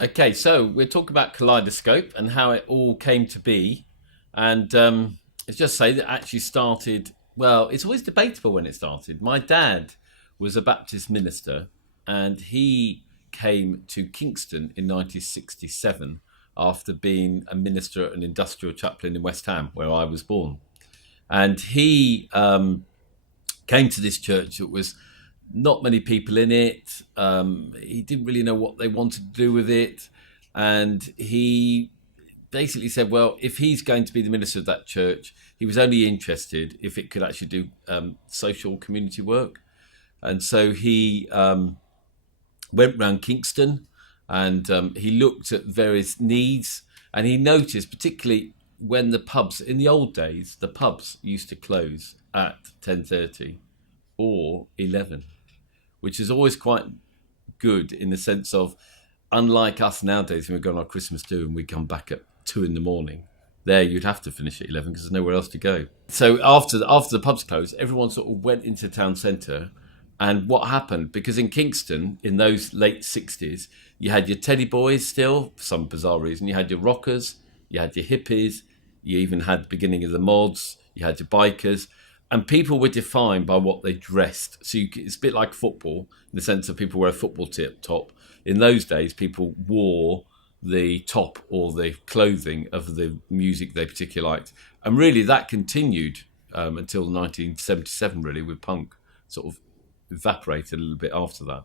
Okay, so we're talking about Kaleidoscope and how it all came to be. And let's just say that actually started, well, it's always debatable when it started. My dad was a Baptist minister and he came to Kingston in 1967 after being a minister at an industrial chaplain in West Ham, where I was born. And he came to this church. It was not many people in it. He didn't really know what they wanted to do with it. And he basically said, well, if he's going to be the minister of that church, he was only interested if it could actually do social community work. And so he went round Kingston and he looked at various needs, and he noticed, particularly when the pubs, in the old days, the pubs used to close at 10:30 or 11, which is always quite good in the sense of, unlike us nowadays when we go on our Christmas do and we come back at 2 in the morning, there you'd have to finish at 11 because there's nowhere else to go. So after the pubs closed, everyone sort of went into town centre. And what happened, because in Kingston, in those late 60s, you had your teddy boys still, for some bizarre reason, you had your rockers, you had your hippies, you even had the beginning of the mods, you had your bikers, and people were defined by what they dressed. So it's a bit like football, in the sense that people wear a football top. In those days, people wore the top or the clothing of the music they particularly liked. And really that continued until 1977, really, with punk sort of evaporated a little bit after that.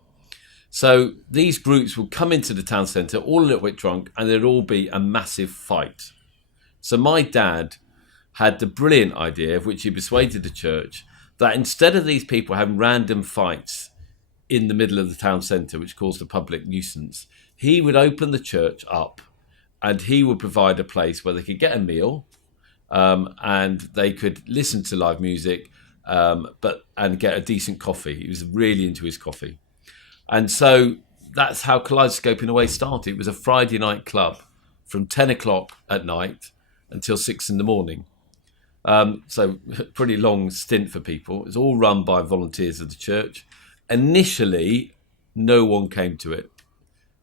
So these groups would come into the town centre all a little bit drunk, and there'd all be a massive fight. So my dad had the brilliant idea, of which he persuaded the church, that instead of these people having random fights in the middle of the town centre, which caused a public nuisance, he would open the church up and he would provide a place where they could get a meal and they could listen to live music and get a decent coffee. He was really into his coffee. And so that's how Kaleidoscope in a way started. It was a Friday night club from 10 o'clock at night until 6 in the morning. So pretty long stint for people. It was all run by volunteers of the church. Initially, no one came to it.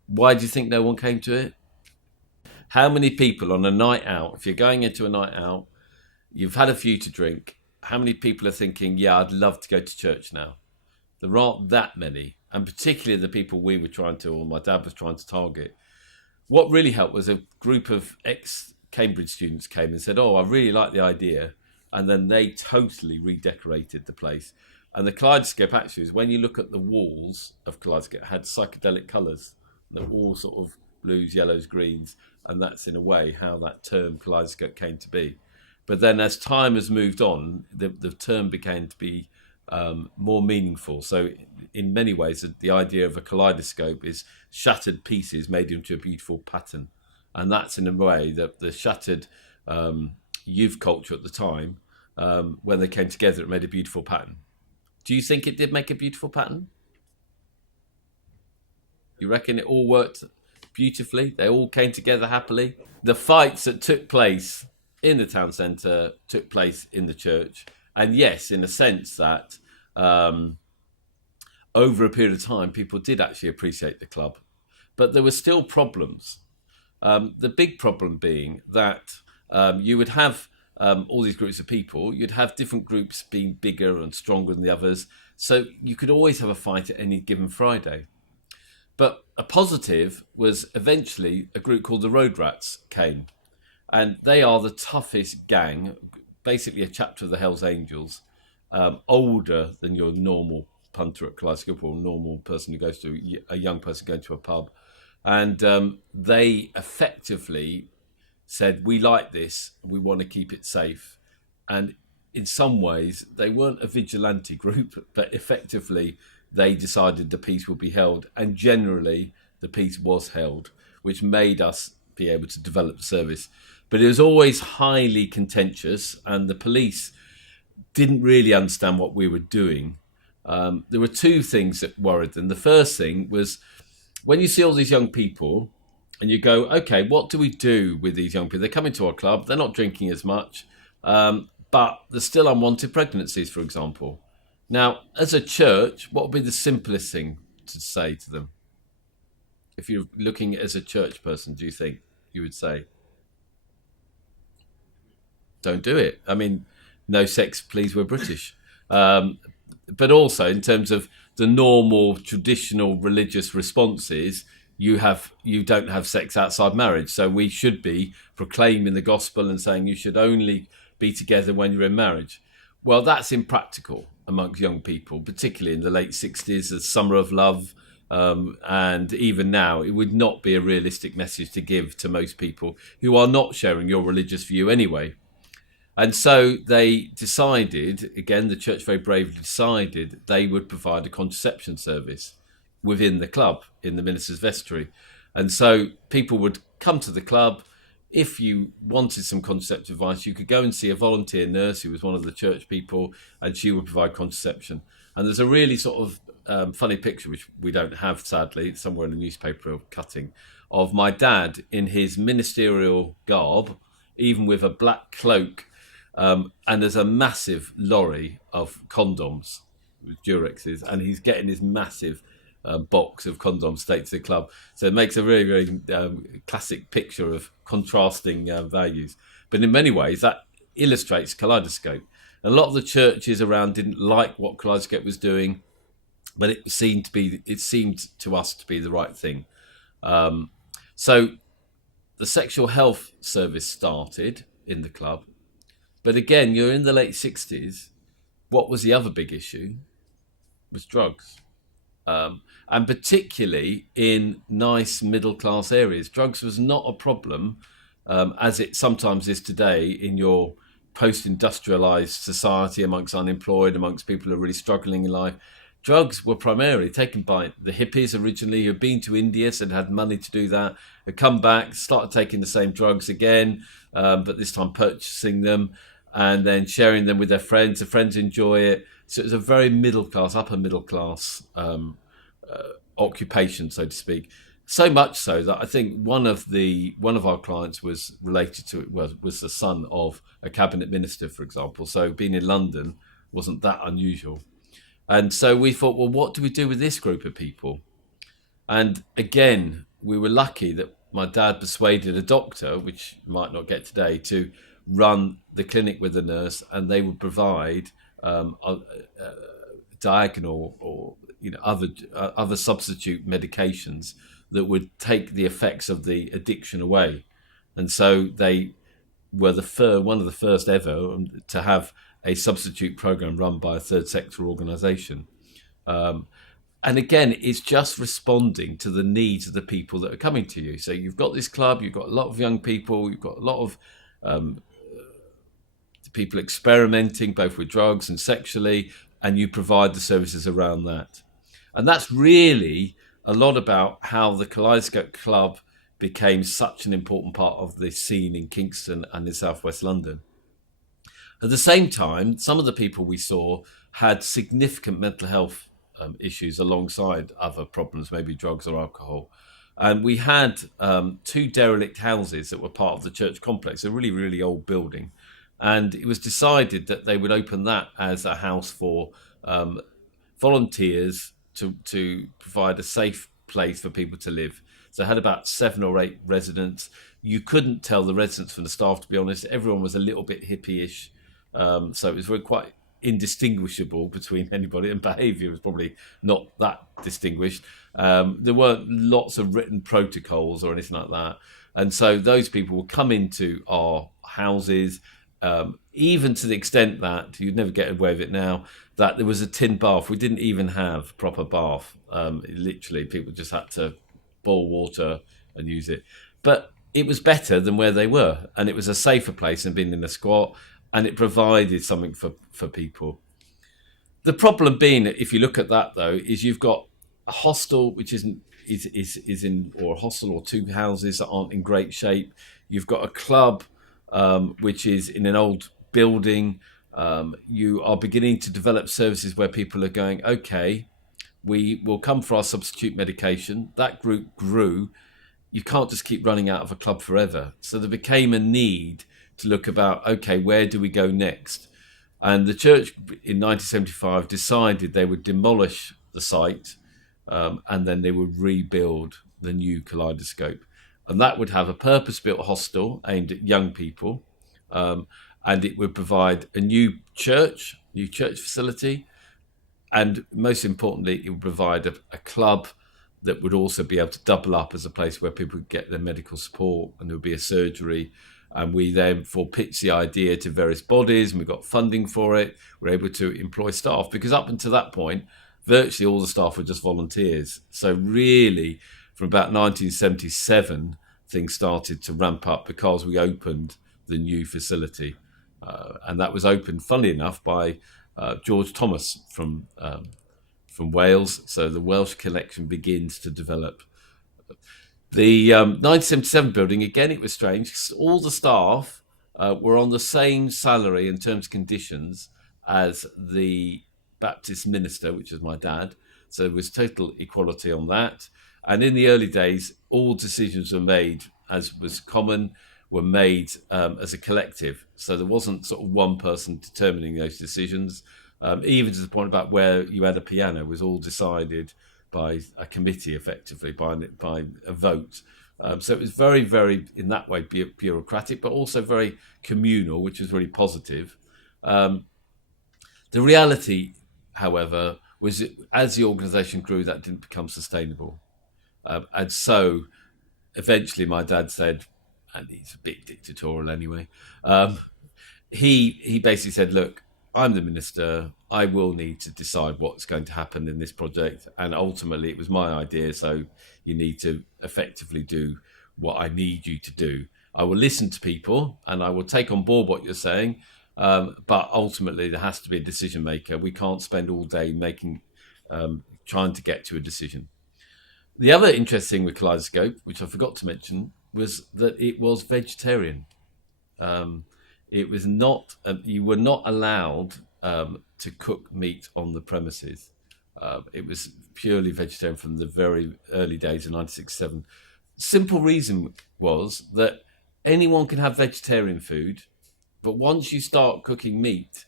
Why do you think no one came to it? How many people on a night out, if you're going into a night out, you've had a few to drink, how many people are thinking, yeah, I'd love to go to church now? There aren't that many, and particularly the people we were trying to, or my dad was trying to target. What really helped was a group of ex-Cambridge students came and said, oh, I really like the idea. And then they totally redecorated the place. And the Kaleidoscope actually is, when you look at the walls of Kaleidoscope, had psychedelic colours. They're all sort of blues, yellows, greens. And that's in a way how that term Kaleidoscope came to be. But then as time has moved on, the term began to be more meaningful. So in many ways, the idea of a kaleidoscope is shattered pieces made into a beautiful pattern. And that's in a way that the shattered youth culture at the time, when they came together, it made a beautiful pattern. Do you think it did make a beautiful pattern? You reckon it all worked beautifully? They all came together happily? The fights that took place in the town centre took place in the church. And yes, in a sense that over a period of time, people did actually appreciate the club. But there were still problems. The big problem being that you would have all these groups of people, you'd have different groups being bigger and stronger than the others. So you could always have a fight at any given Friday. But a positive was eventually a group called the Road Rats came. And they are the toughest gang, basically a chapter of the Hells Angels, older than your normal punter at Kaleidoscope or a normal person who goes to a young person going to a pub. And they effectively said, we like this, we want to keep it safe. And in some ways, they weren't a vigilante group, but effectively they decided the peace would be held. And generally, the peace was held, which made us be able to develop the service. But it was always highly contentious, and the police didn't really understand what we were doing. There were two things that worried them. The first thing was, when you see all these young people and you go, okay, what do we do with these young people? They come into our club, they're not drinking as much, but there's still unwanted pregnancies, for example. Now, as a church, what would be the simplest thing to say to them? If you're looking as a church person, do you think you would say, don't do it? I mean, no sex, please, we're British. But also in terms of the normal traditional religious responses, you don't have sex outside marriage. So we should be proclaiming the gospel and saying you should only be together when you're in marriage. Well, that's impractical amongst young people, particularly in the late 60s, the summer of love. And even now, it would not be a realistic message to give to most people who are not sharing your religious view anyway. And so they decided, again, the church very bravely decided they would provide a contraception service within the club in the minister's vestry. And so people would come to the club. If you wanted some contraceptive advice, you could go and see a volunteer nurse who was one of the church people, and she would provide contraception. And there's a really sort of funny picture, which we don't have, sadly, somewhere in the newspaper cutting, of my dad in his ministerial garb, even with a black cloak. And there's a massive lorry of condoms, Durexes, and he's getting his massive box of condoms straight to the club. So it makes a very, very classic picture of contrasting values. But in many ways, that illustrates Kaleidoscope. A lot of the churches around didn't like what Kaleidoscope was doing, but it seemed to us to be the right thing. So the sexual health service started in the club. But again, you're in the late 60s. What was the other big issue? Was drugs. And particularly in nice middle-class areas. Drugs was not a problem, as it sometimes is today in your post-industrialised society, amongst unemployed, amongst people who are really struggling in life. Drugs were primarily taken by the hippies originally, who had been to India and had money to do that, had come back, started taking the same drugs again, but this time purchasing them and then sharing them with their friends. The friends enjoy it. So it was a very middle-class, upper middle-class occupation, so to speak. So much so that I think one of our clients was related to it, was the son of a cabinet minister, for example. So being in London wasn't that unusual. And so we thought, well, what do we do with this group of people? And again, we were lucky that my dad persuaded a doctor, which might not get today, to run the clinic with a nurse, and they would provide diagonal or other substitute medications that would take the effects of the addiction away. And so they were one of the first ever to have a substitute program run by a third sector organisation. And again, it's just responding to the needs of the people that are coming to you. So you've got this club, you've got a lot of young people, you've got a lot of people experimenting both with drugs and sexually, and you provide the services around that. And that's really a lot about how the Kaleidoscope Club became such an important part of the scene in Kingston and in southwest London. At the same time, some of the people we saw had significant mental health issues alongside other problems, maybe drugs or alcohol. And we had 2 derelict houses that were part of the church complex, a really, really old building. And it was decided that they would open that as a house for volunteers to provide a safe place for people to live. So it had about 7 or 8 residents. You couldn't tell the residents from the staff, to be honest. Everyone was a little bit hippie-ish. So it was very quite indistinguishable between anybody, and behaviour was probably not that distinguished. There weren't lots of written protocols or anything like that. And so those people would come into our houses, even to the extent that, you'd never get away with it now, that there was a tin bath. We didn't even have proper bath. Literally, people just had to boil water and use it. But it was better than where they were, and it was a safer place than being in a squat, and it provided something for people. The problem being, if you look at that though, is you've got a hostel which is in, or a hostel or 2 houses that aren't in great shape. You've got a club which is in an old building. You are beginning to develop services where people are going, okay, we will come for our substitute medication. That group grew. You can't just keep running out of a club forever. So there became a need to look about, okay, where do we go next? And the church in 1975 decided they would demolish the site and then they would rebuild the new Kaleidoscope. And that would have a purpose-built hostel aimed at young people. And it would provide a new church facility. And most importantly, it would provide a club that would also be able to double up as a place where people could get their medical support, and there would be a surgery. And we therefore pitched the idea to various bodies, and we got funding for it. We're able to employ staff, because up until that point, virtually all the staff were just volunteers. So really, from about 1977, things started to ramp up because we opened the new facility. And that was opened, funnily enough, by George Thomas from Wales. So the Welsh connection begins to develop. The 1977 building, again, it was strange. All the staff were on the same salary and terms and conditions as the Baptist minister, which was my dad. So there was total equality on that. And in the early days, all decisions were made, as was common, were made as a collective. So there wasn't sort of one person determining those decisions. Even to the point about where you had a piano was all decided by a committee, effectively, by a vote. So it was very, very, in that way, bureaucratic, but also very communal, which was really positive. The reality, however, was that as the organisation grew, that didn't become sustainable. And so eventually my dad said, and he's a bit dictatorial anyway, he basically said, look, I'm the minister. I will need to decide what's going to happen in this project. And ultimately, it was my idea. So you need to effectively do what I need you to do. I will listen to people and I will take on board what you're saying. But ultimately, there has to be a decision maker. We can't spend all day trying to get to a decision. The other interesting thing with Kaleidoscope, which I forgot to mention, was that it was vegetarian. It was not. You were not allowed to cook meat on the premises. It was purely vegetarian from the very early days of 1967. Simple reason was that anyone can have vegetarian food, but once you start cooking meat,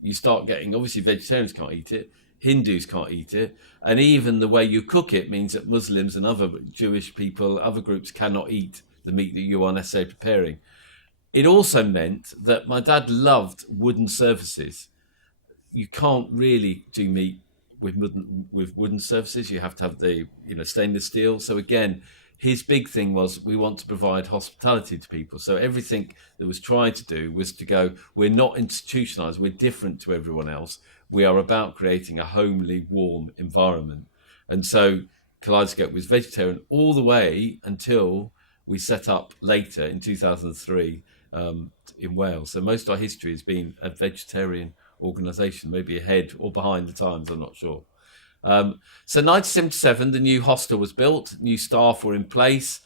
you start getting, obviously vegetarians can't eat it, Hindus can't eat it, and even the way you cook it means that Muslims and other Jewish people, other groups cannot eat the meat that you are necessarily preparing. It also meant that my dad loved wooden surfaces. You can't really do meat with wooden surfaces. You have to have the stainless steel. So again, his big thing was we want to provide hospitality to people. So everything that was tried to do was to go, we're not institutionalized, we're different to everyone else. We are about creating a homely, warm environment. And so Kaleidoscope was vegetarian all the way until we set up later in 2003 in Wales. So most of our history has been a vegetarian organisation, maybe ahead or behind the times, I'm not sure. So 1977, the new hostel was built, new staff were in place.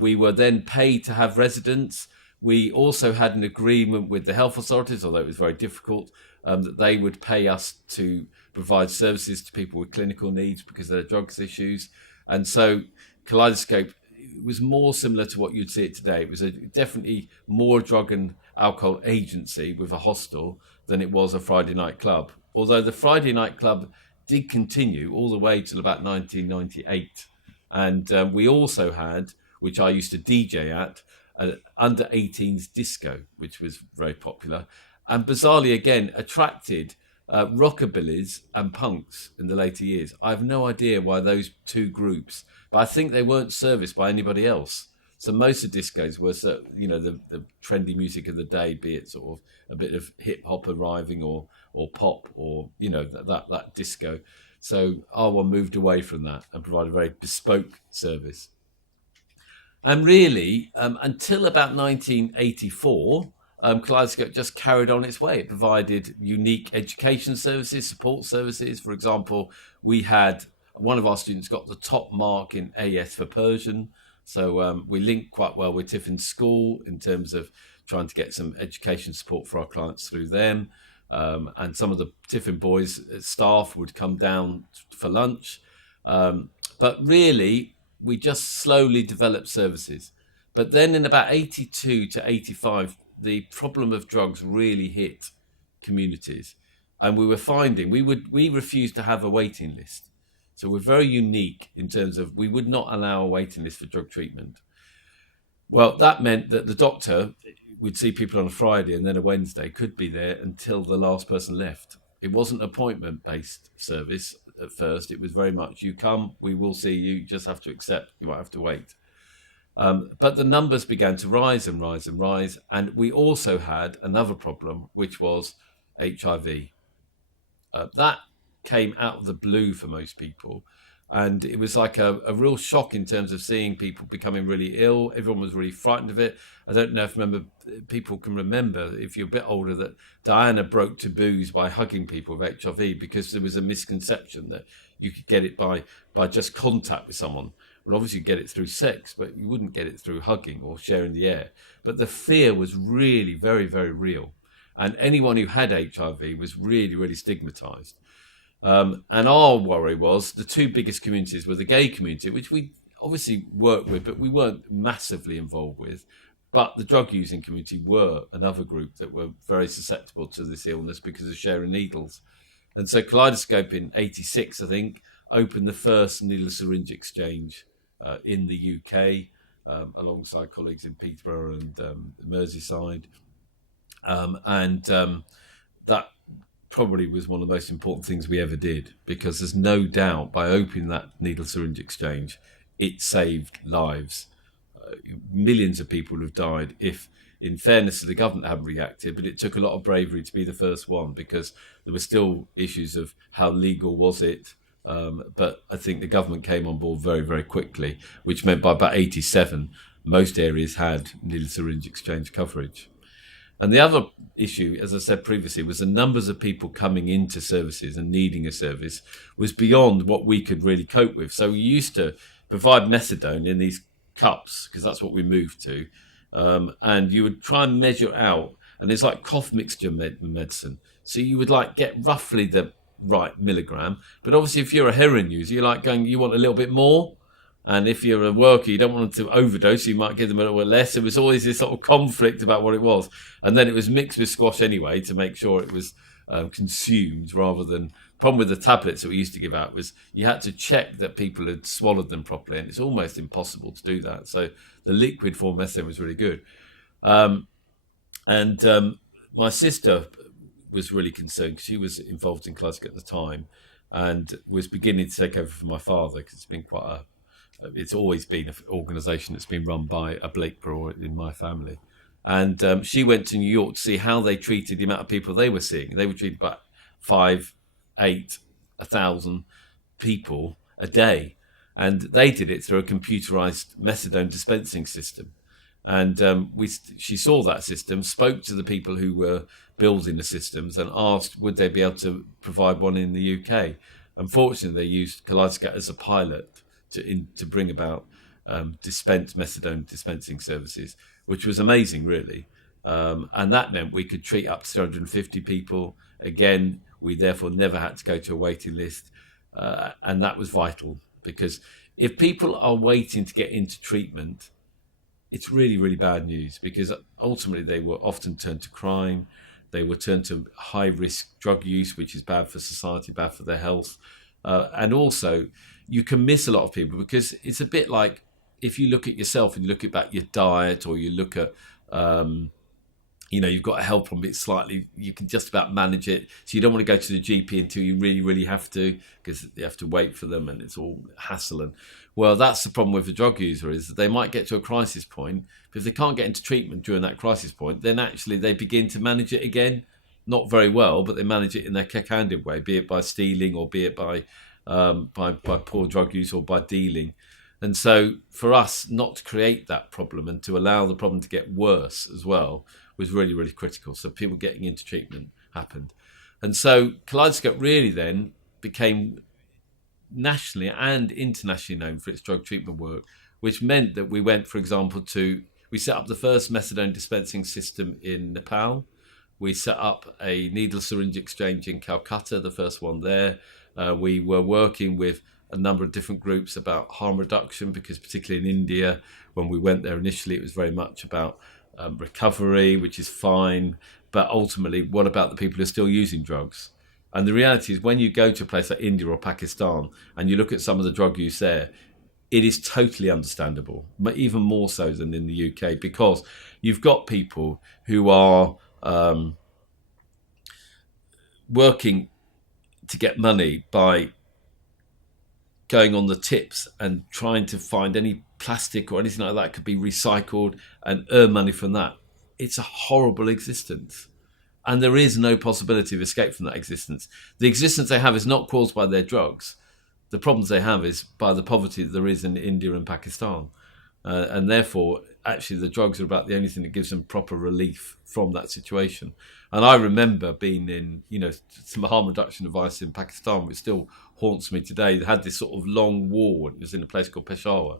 We were then paid to have residents. We also had an agreement with the health authorities, although it was very difficult, that they would pay us to provide services to people with clinical needs because of their drugs issues. And so Kaleidoscope was more similar to what you'd see it today. It was definitely more drug and alcohol agency with a hostel than it was a Friday night club. Although the Friday night club did continue all the way till about 1998. And we also had, which I used to DJ at, an under 18s disco, which was very popular. And bizarrely, again, attracted rockabillys and punks in the later years. I have no idea why those two groups, but I think they weren't serviced by anybody else. So most of the discos were, the trendy music of the day, be it sort of a bit of hip hop arriving or pop or, that disco. So R1 moved away from that and provided a very bespoke service. And really, until about 1984, Kaleidoscope just carried on its way. It provided unique education services, support services. For example, we had one of our students got the top mark in AS for Persian. So we linked quite well with Tiffin's school in terms of trying to get some education support for our clients through them. And some of the Tiffin boys' staff would come down for lunch. But really, we just slowly developed services. But then in about 82 to 85, the problem of drugs really hit communities. And we were finding, we refused to have a waiting list. So we're very unique in terms of we would not allow a waiting list for drug treatment. Well, that meant that the doctor would see people on a Friday and then a Wednesday, could be there until the last person left. It wasn't appointment-based service at first. It was very much, you come, we will see you, you just have to accept, you might have to wait. But the numbers began to rise and rise and rise. And we also had another problem, which was HIV. That came out of the blue for most people. And it was like a real shock in terms of seeing people becoming really ill. Everyone was really frightened of it. I don't know if people can remember, if you're a bit older, that Diana broke taboos by hugging people with HIV because there was a misconception that you could get it by just contact with someone. Well, obviously you get it through sex, but you wouldn't get it through hugging or sharing the air. But the fear was really very, very real. And anyone who had HIV was really, really stigmatized. And our worry was the two biggest communities were the gay community, which we obviously worked with, but we weren't massively involved with. But the drug using community were another group that were very susceptible to this illness because of sharing needles. And so Kaleidoscope in 86, I think, opened the first needle syringe exchange in the UK, alongside colleagues in Peterborough and Merseyside. That probably was one of the most important things we ever did, because there's no doubt by opening that needle syringe exchange, it saved lives. Millions of people have died if, in fairness to the government, hadn't reacted, but it took a lot of bravery to be the first one, because there were still issues of how legal was it. But I think the government came on board very, very quickly, which meant by about 87, most areas had needle syringe exchange coverage. And the other issue, as I said previously, was the numbers of people coming into services and needing a service was beyond what we could really cope with. So we used to provide methadone in these cups, because that's what we moved to. And you would try and measure out, and it's like cough mixture medicine. So you would like get roughly the right milligram. But obviously if you're a heroin user, you're like going, you want a little bit more. And if you're a worker, you don't want them to overdose, you might give them a little bit less. There was always this sort of conflict about what it was. And then it was mixed with squash anyway to make sure it was consumed rather than... Problem with the tablets that we used to give out was you had to check that people had swallowed them properly, and it's almost impossible to do that. So the liquid form methadone was really good. My sister was really concerned because she was involved in Kaleidoscope at the time and was beginning to take over for my father, because it's always been an organisation that's been run by a Blake Brewer in my family. And she went to New York to see how they treated the amount of people they were seeing. They were treating about 5, 8, 1,000 people a day. And they did it through a computerised methadone dispensing system. And she saw that system, spoke to the people who were building the systems and asked would they be able to provide one in the UK. Unfortunately, they used Kaleidoscope as a pilot to bring about dispensed methadone dispensing services, which was amazing, really. And that meant we could treat up to 250 people. Again, we therefore never had to go to a waiting list. And that was vital, because if people are waiting to get into treatment, it's really, really bad news, because ultimately they will often turn to crime. They will turn to high-risk drug use, which is bad for society, bad for their health. And also, you can miss a lot of people, because it's a bit like if you look at yourself and you look at your diet, or you look at, you've got a health problem, it's slightly, you can just about manage it. So you don't want to go to the GP until you really, really have to, because you have to wait for them and it's all hassle. And well, that's the problem with the drug user, is that they might get to a crisis point, but if they can't get into treatment during that crisis point, then actually they begin to manage it again. Not very well, but they manage it in their cack-handed way, be it by stealing or be it by poor drug use or by dealing. And so for us not to create that problem and to allow the problem to get worse as well was really, really critical. So people getting into treatment happened. And so Kaleidoscope really then became nationally and internationally known for its drug treatment work, which meant that we went, for example, we set up the first methadone dispensing system in Nepal. We set up a needle syringe exchange in Calcutta, the first one there. We were working with a number of different groups about harm reduction, because particularly in India, when we went there initially, it was very much about recovery, which is fine. But ultimately, what about the people who are still using drugs? And the reality is, when you go to a place like India or Pakistan and you look at some of the drug use there, it is totally understandable, but even more so than in the UK, because you've got people who are working to get money by going on the tips and trying to find any plastic or anything like that could be recycled and earn money from that. It's a horrible existence. And there is no possibility of escape from that existence. The existence they have is not caused by their drugs. The problems they have is by the poverty that there is in India and Pakistan. And therefore, actually, the drugs are about the only thing that gives them proper relief from that situation. And I remember being in, some harm reduction advice in Pakistan, which still haunts me today. They had this sort of long war. It was in a place called Peshawar.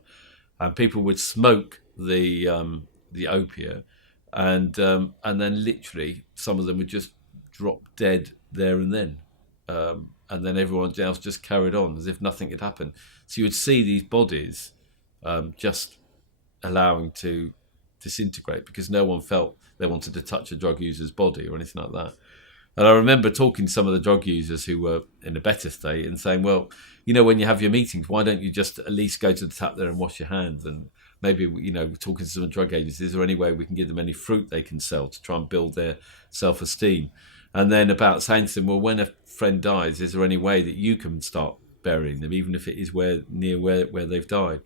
And people would smoke the opiate. And then literally some of them would just drop dead there and then. And then everyone else just carried on as if nothing had happened. So you would see these bodies just allowing to disintegrate because no one felt they wanted to touch a drug user's body or anything like that. And I remember talking to some of the drug users who were in a better state and saying, well, when you have your meetings, why don't you just at least go to the tap there and wash your hands? And maybe, talking to some drug agencies, is there any way we can give them any fruit they can sell to try and build their self-esteem? And then about saying to them, well, when a friend dies, is there any way that you can start burying them, even if it is near where they've died?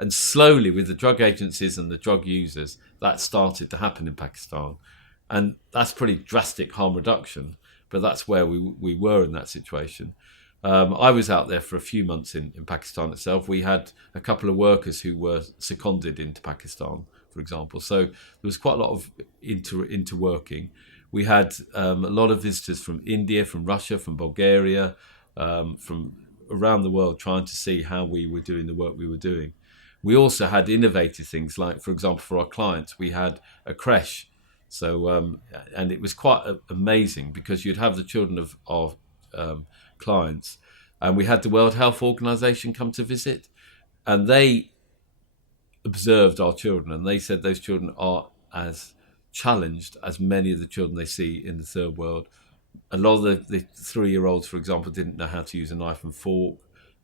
And slowly, with the drug agencies and the drug users, that started to happen in Pakistan. And that's pretty drastic harm reduction, but that's where we were in that situation. I was out there for a few months in Pakistan itself. We had a couple of workers who were seconded into Pakistan, for example. So there was quite a lot of interworking. We had a lot of visitors from India, from Russia, from Bulgaria, from around the world trying to see how we were doing the work we were doing. We also had innovative things like, for example, for our clients, we had a creche. So, and it was quite amazing because you'd have the children of clients, and we had the World Health Organization come to visit, and they observed our children, and they said those children are as challenged as many of the children they see in the third world. A lot of the 3-year-olds, for example, didn't know how to use a knife and fork.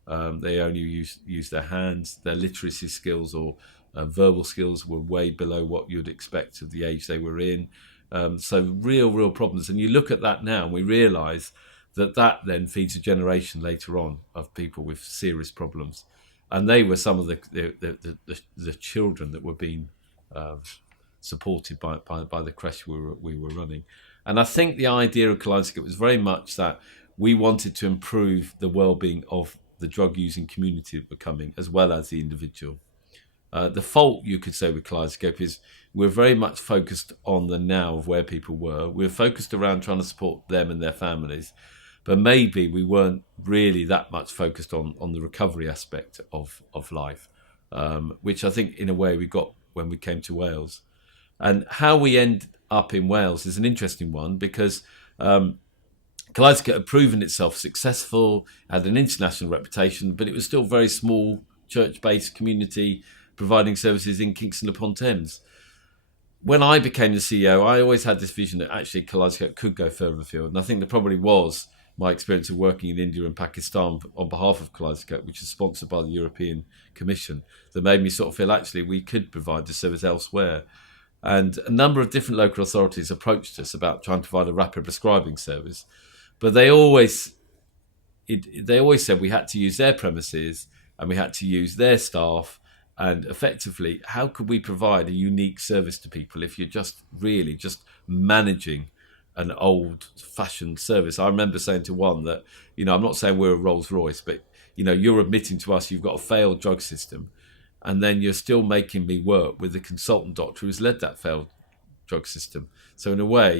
They only use their hands. Their literacy skills or verbal skills were way below what you'd expect of the age they were in. So real problems. And you look at that now and we realise that then feeds a generation later on of people with serious problems. And they were some of the children that were being supported by the creche we were running. And I think the idea of Kaleidoscope was very much that we wanted to improve the well-being of the drug-using community that we're coming, as well as the individual. The fault, you could say, with Kaleidoscope is we're very much focused on the now of where people were. We're focused around trying to support them and their families, but maybe we weren't really that much focused on the recovery aspect of life, which I think in a way we got when we came to Wales. And how we end up in Wales is an interesting one because Kaleidoscope had proven itself successful, had an international reputation, but it was still very small, church-based community providing services in Kingston upon Thames. When I became the CEO, I always had this vision that actually Kaleidoscope could go further afield. And I think there probably was my experience of working in India and Pakistan on behalf of Kaleidoscope, which is sponsored by the European Commission, that made me sort of feel actually we could provide the service elsewhere. And a number of different local authorities approached us about trying to provide a rapid prescribing service. But they always said we had to use their premises and we had to use their staff, and effectively, how could we provide a unique service to people if you're just really just managing an old-fashioned service? I remember saying to one that, I'm not saying we're a Rolls-Royce, but, you're admitting to us you've got a failed drug system, and then you're still making me work with the consultant doctor who's led that failed drug system. So in a way,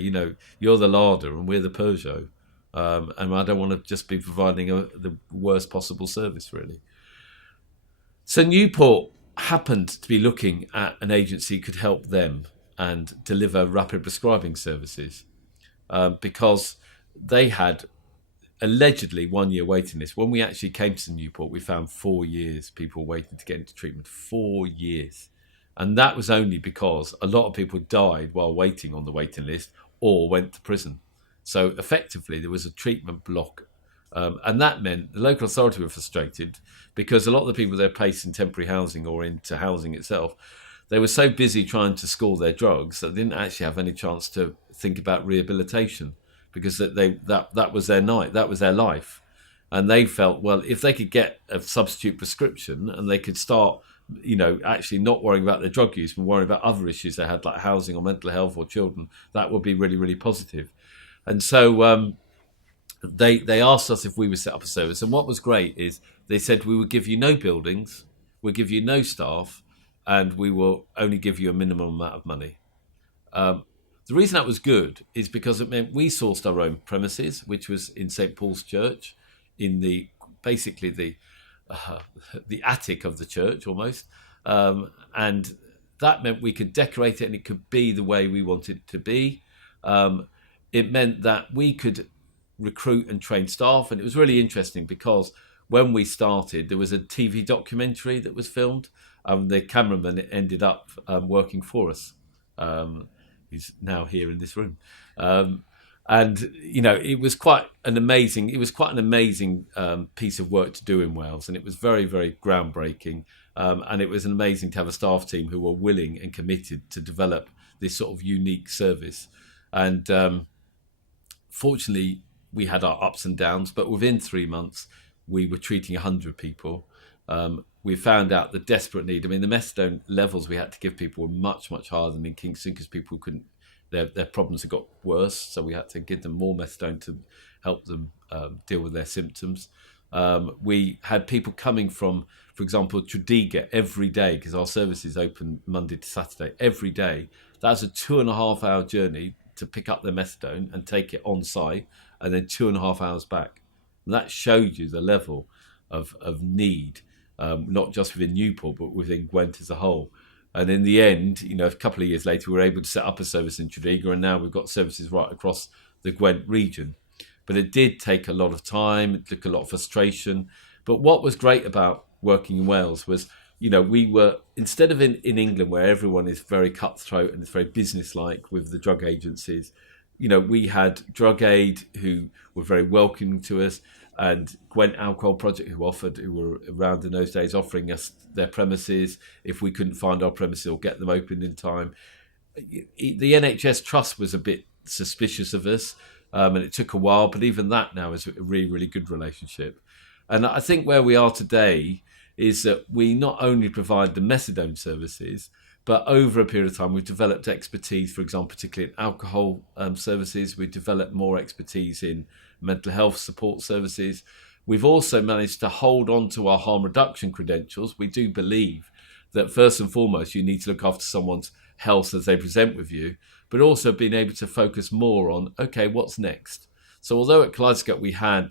you're the larder and we're the Peugeot. And I don't want to just be providing the worst possible service, really. So Newport happened to be looking at an agency who could help them and deliver rapid prescribing services because they had allegedly 1 year waiting list. When we actually came to Newport, we found 4 years people waiting to get into treatment. 4 years. And that was only because a lot of people died while waiting on the waiting list or went to prison. So effectively, there was a treatment block. And that meant the local authority were frustrated because a lot of the people they're placed in temporary housing or into housing itself, they were so busy trying to score their drugs that they didn't actually have any chance to think about rehabilitation, because that was their night, that was their life. And they felt, well, if they could get a substitute prescription and they could start, actually not worrying about their drug use, but worrying about other issues they had, like housing or mental health or children, that would be really, really positive. And so they asked us if we would set up a service. And what was great is they said, we will give you no buildings, we'll give you no staff, and we will only give you a minimum amount of money. The reason that was good is because it meant we sourced our own premises, which was in St. Paul's Church, in the attic of the church almost, and that meant we could decorate it and it could be the way we wanted it to be. It meant that we could recruit and train staff, and it was really interesting because when we started, there was a TV documentary that was filmed. The cameraman ended up working for us. He's now here in this room. And it was quite an amazing piece of work to do in Wales, and it was very, very groundbreaking. And it was amazing to have a staff team who were willing and committed to develop this sort of unique service. And fortunately, we had our ups and downs, but within 3 months, we were treating 100 people. We found out the desperate need. I mean, the methadone levels we had to give people were much, much higher than in Kingston, because people couldn't. Their problems had got worse, so we had to give them more methadone to help them deal with their symptoms. We had people coming from, for example, Tredegar every day, because our service is open Monday to Saturday every day. That's a 2.5 hour journey to pick up their methadone and take it on site, and then 2.5 hours back. And that showed you the level of need, not just within Newport, but within Gwent as a whole. And in the end, a couple of years later, we were able to set up a service in Tredegar, and now we've got services right across the Gwent region. But it did take a lot of time, it took a lot of frustration. But what was great about working in Wales was, we were, instead of in England where everyone is very cutthroat and it's very businesslike with the drug agencies, we had Drug Aid who were very welcoming to us, and Gwent Alcohol Project who were around in those days offering us their premises if we couldn't find our premises or get them open in time. The NHS Trust was a bit suspicious of us, and it took a while, but even that now is a really, really good relationship. And I think where we are today is that we not only provide the methadone services, but over a period of time, we've developed expertise, for example, particularly in alcohol services. We've developed more expertise in mental health support services. We've also managed to hold on to our harm reduction credentials. We do believe that first and foremost, you need to look after someone's health as they present with you, but also being able to focus more on, okay, what's next? So although at Kaleidoscope we had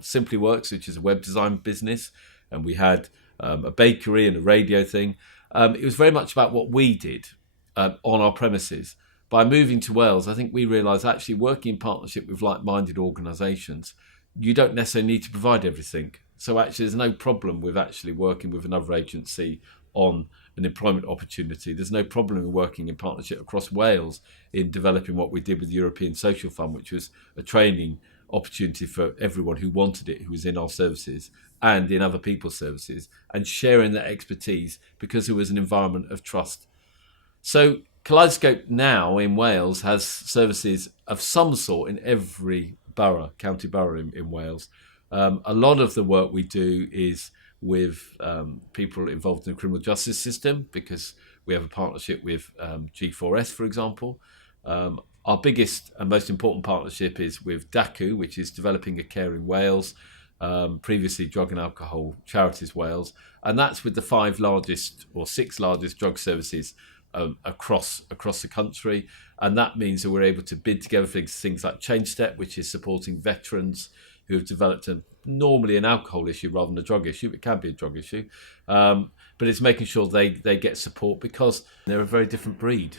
Simply Works, which is a web design business, and we had a bakery and a radio thing, it was very much about what we did on our premises. By moving to Wales, I think we realised actually working in partnership with like-minded organisations, you don't necessarily need to provide everything. So actually there's no problem with actually working with another agency on an employment opportunity. There's no problem in working in partnership across Wales in developing what we did with the European Social Fund, which was a training opportunity for everyone who wanted it, who was in our services and in other people's services, and sharing that expertise because it was an environment of trust. So Kaleidoscope now in Wales has services of some sort in every county borough in Wales. A lot of the work we do is with people involved in the criminal justice system, because we have a partnership with G4S, for example. Our biggest and most important partnership is with DACU, which is Developing a Care in Wales, previously Drug and Alcohol Charities Wales, and that's with the 5 largest or 6 largest drug services across the country. And that means that we're able to bid together things like Change Step, which is supporting veterans who have developed normally an alcohol issue rather than a drug issue. It can be a drug issue, but it's making sure they get support because they're a very different breed.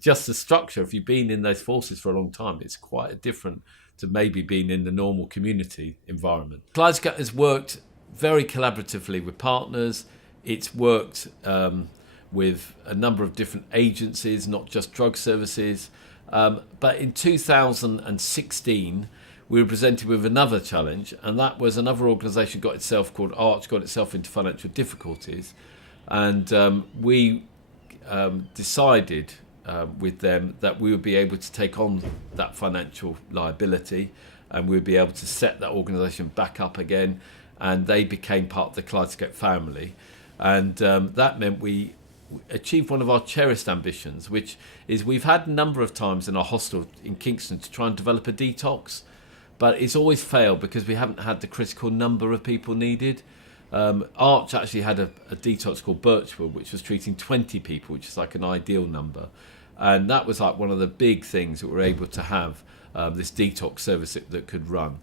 Just the structure, if you've been in those forces for a long time, it's quite different to maybe being in the normal community environment. Kaleidoscope has worked very collaboratively with partners. It's worked with a number of different agencies, not just drug services. But in 2016, we were presented with another challenge, and that was another organisation called Arch got itself into financial difficulties, and we decided with them that we would be able to take on that financial liability, and we would be able to set that organisation back up again, and they became part of the Kaleidoscope family, and that meant we achieved one of our cherished ambitions, which is we've had a number of times in our hostel in Kingston to try and develop a detox, but it's always failed because we haven't had the critical number of people needed. Arch actually had a detox called Birchwood, which was treating 20 people, which is like an ideal number, and that was like one of the big things that we were able to have, this detox service that could run.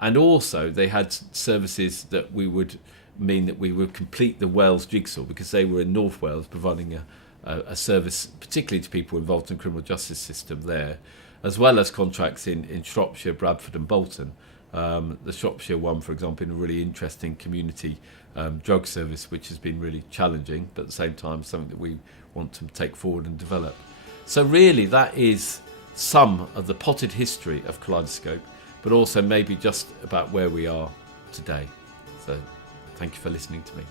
And also they had services that would mean that we would complete the Wales jigsaw, because they were in North Wales providing a service particularly to people involved in the criminal justice system there, as well as contracts in Shropshire, Bradford and Bolton. The Shropshire one, for example, in a really interesting community drug service, which has been really challenging, but at the same time something that we want to take forward and develop. So really that is some of the potted history of Kaleidoscope, but also maybe just about where we are today. So thank you for listening to me.